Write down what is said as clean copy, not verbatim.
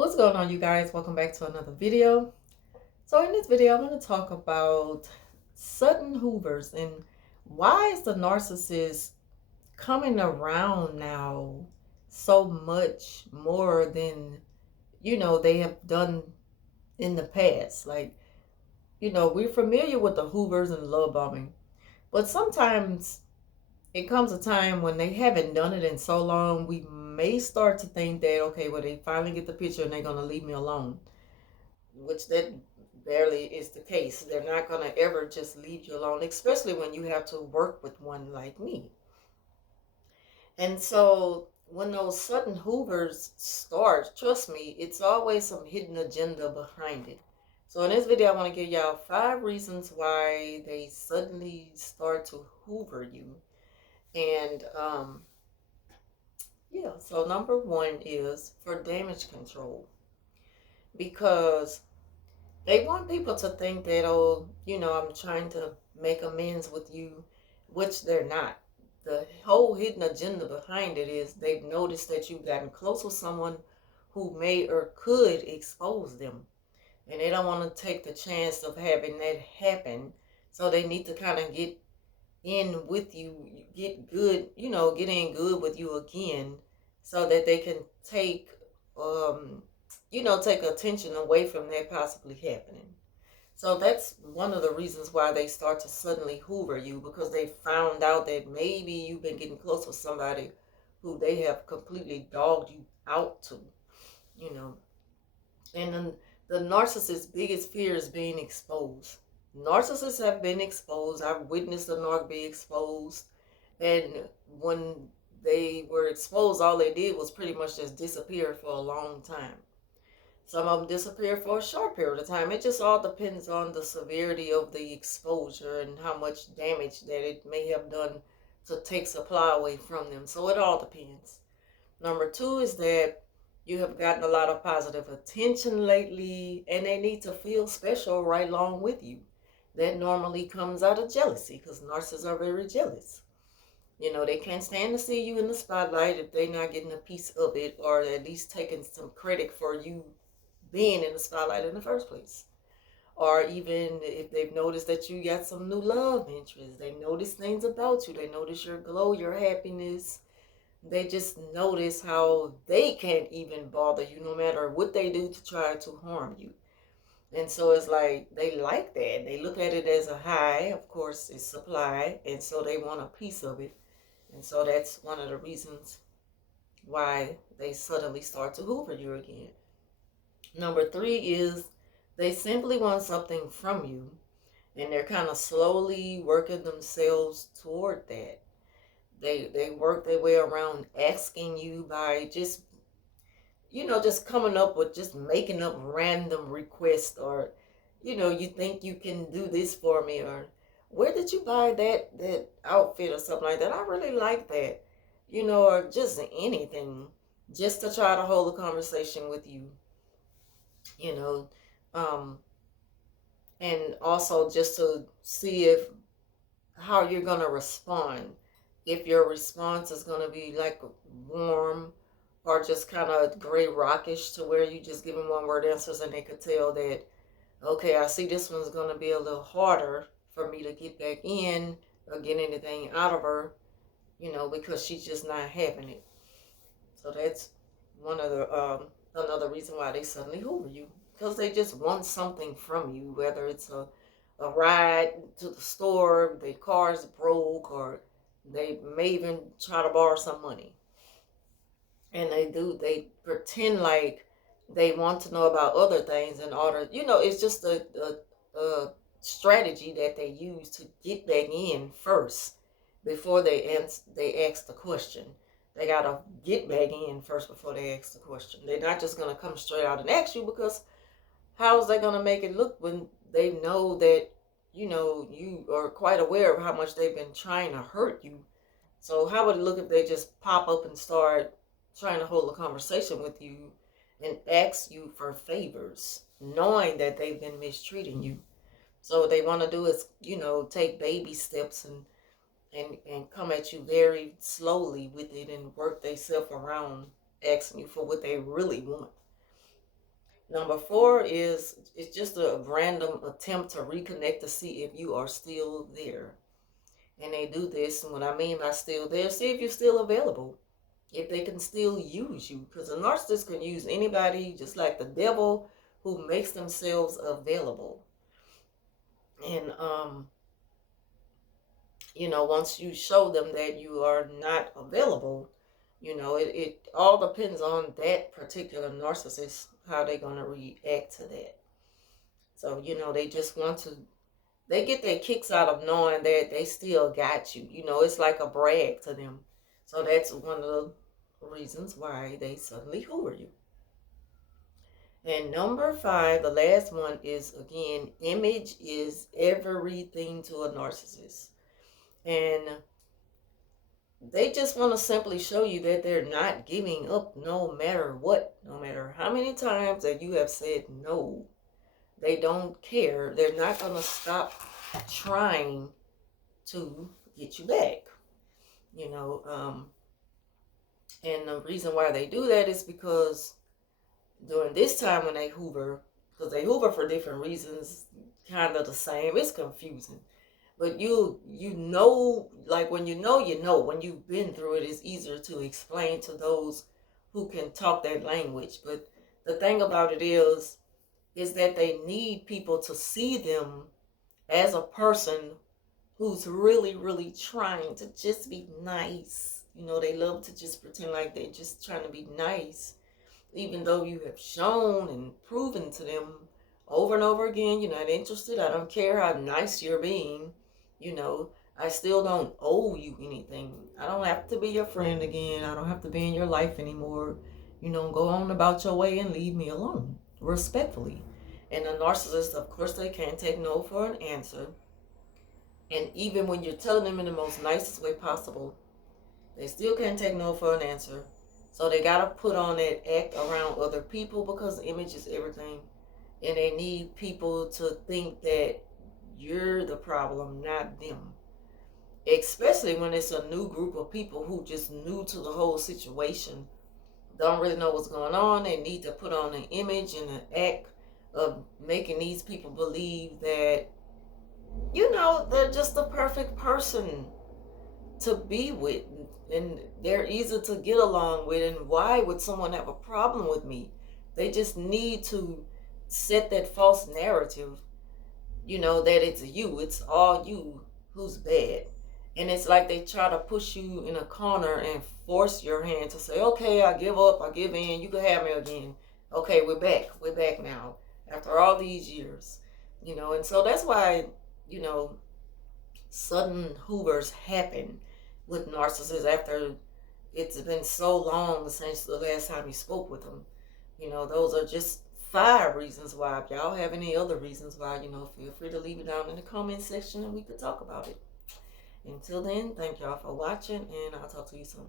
What's going on, you guys? Welcome back to another video. So in this video, I'm going to talk about sudden Hoovers and why is the narcissist coming around now so much more than, they have done in the past. Like, we're familiar with the Hoovers and love bombing, but sometimes it comes a time when they haven't done it in so long, we may start to think that, okay, well, they finally get the picture and they're going to leave me alone, which that barely is the case. They're not going to ever just leave you alone, especially when you have to work with one like me. And so when those sudden Hoovers start, trust me, it's always some hidden agenda behind it. So in this video, I want to give y'all 5 reasons why they suddenly start to Hoover you. And yeah, so number 1 is for damage control, because they want people to think that, oh, I'm trying to make amends with you, which they're not. The whole hidden agenda behind it is they've noticed that you've gotten close with someone who may or could expose them. And they don't want to take the chance of having that happen. So they need to kind of get in with you, get good, get in good with you again so that they can um, take attention away from that possibly happening. So that's one of the reasons why they start to suddenly hoover you, because they found out that maybe you've been getting close with somebody who they have completely dogged you out to, you know. And then the narcissist's biggest fear is being exposed. Narcissists have been exposed. I've witnessed a narc be exposed. And when they were exposed, all they did was pretty much just disappear for a long time. Some of them disappear for a short period of time. It just all depends on the severity of the exposure and how much damage that it may have done to take supply away from them. So it all depends. Number 2 is that you have gotten a lot of positive attention lately, and they need to feel special right along with you. That normally comes out of jealousy, because narcissists are very jealous. They can't stand to see you in the spotlight if they're not getting a piece of it, or at least taking some credit for you being in the spotlight in the first place. Or even if they've noticed that you got some new love interests, they notice things about you. They notice your glow, your happiness. They just notice how they can't even bother you no matter what they do to try to harm you. And so it's like they like that. They look at it as a high. Of course, it's supply. And so they want a piece of it. And so that's one of the reasons why they suddenly start to hoover you again. Number 3 is they simply want something from you, and they're kind of slowly working themselves toward that. They work their way around asking you by just coming up with, just making up random requests, or you think you can do this for me, or where did you buy that outfit, or something like that. I really like that, or just anything, just to try to hold a conversation with you, you know um and also just to see if how you're going to respond, if your response is going to be like warm, or just kind of gray rockish, to where you just give them one word answers and they could tell that, okay, I see this one's going to be a little harder for me to get back in or get anything out of her, because she's just not having it. So that's one of the another reason why they suddenly hoover you, because they just want something from you, whether it's a ride to the store, their car's broke, or they may even try to borrow some money. And they pretend like they want to know about other things in order, it's just a strategy that they use to get back in first before they ask the question. They gotta get back in first before they ask the question. They're not just gonna come straight out and ask you, because how is they gonna make it look when they know that you are quite aware of how much they've been trying to hurt you? So how would it look if they just pop up and start trying to hold a conversation with you and ask you for favors, knowing that they've been mistreating you? So what they want to do is, take baby steps and come at you very slowly with it, and work themselves around asking you for what they really want. Number 4 is it's just a random attempt to reconnect to see if you are still there. And they do this, and what I mean by still there, see if you're still available, if they can still use you. Because a narcissist can use anybody, just like the devil who makes themselves available. And, once you show them that you are not available, it all depends on that particular narcissist, how they're going to react to that. So, they just want to, they get their kicks out of knowing that they still got you. It's like a brag to them. So that's one of the reasons why they suddenly hoover you. And number 5, the last one is, again, image is everything to a narcissist. And they just want to simply show you that they're not giving up no matter what, no matter how many times that you have said no. They don't care. They're not going to stop trying to get you back. And the reason why they do that is because during this time when they hoover, because they hoover for different reasons, kind of the same, it's confusing. But like when you know, when you've been through it, it's easier to explain to those who can talk that language. But the thing about it is that they need people to see them as a person who's really, really trying to just be nice. They love to just pretend like they're just trying to be nice, even though you have shown and proven to them over and over again, you're not interested. I don't care how nice you're being. I still don't owe you anything. I don't have to be your friend again. I don't have to be in your life anymore. Go on about your way and leave me alone, respectfully. And a narcissist, of course, they can't take no for an answer. And even when you're telling them in the most nicest way possible, they still can't take no for an answer. So they got to put on that act around other people because image is everything. And they need people to think that you're the problem, not them. Especially when it's a new group of people who just new to the whole situation, don't really know what's going on. They need to put on an image and an act of making these people believe that, they're just the perfect person to be with, and they're easy to get along with. And why would someone have a problem with me? They just need to set that false narrative, that it's all you who's bad. And it's like they try to push you in a corner and force your hand to say, okay, I give up, I give in, you can have me again. Okay, we're back now after all these years. And so that's why, sudden hoovers happen with narcissists after it's been so long since the last time you spoke with them. Those are just 5 reasons why. If y'all have any other reasons why, feel free to leave it down in the comment section and we could talk about it. Until then, thank y'all for watching, and I'll talk to you soon.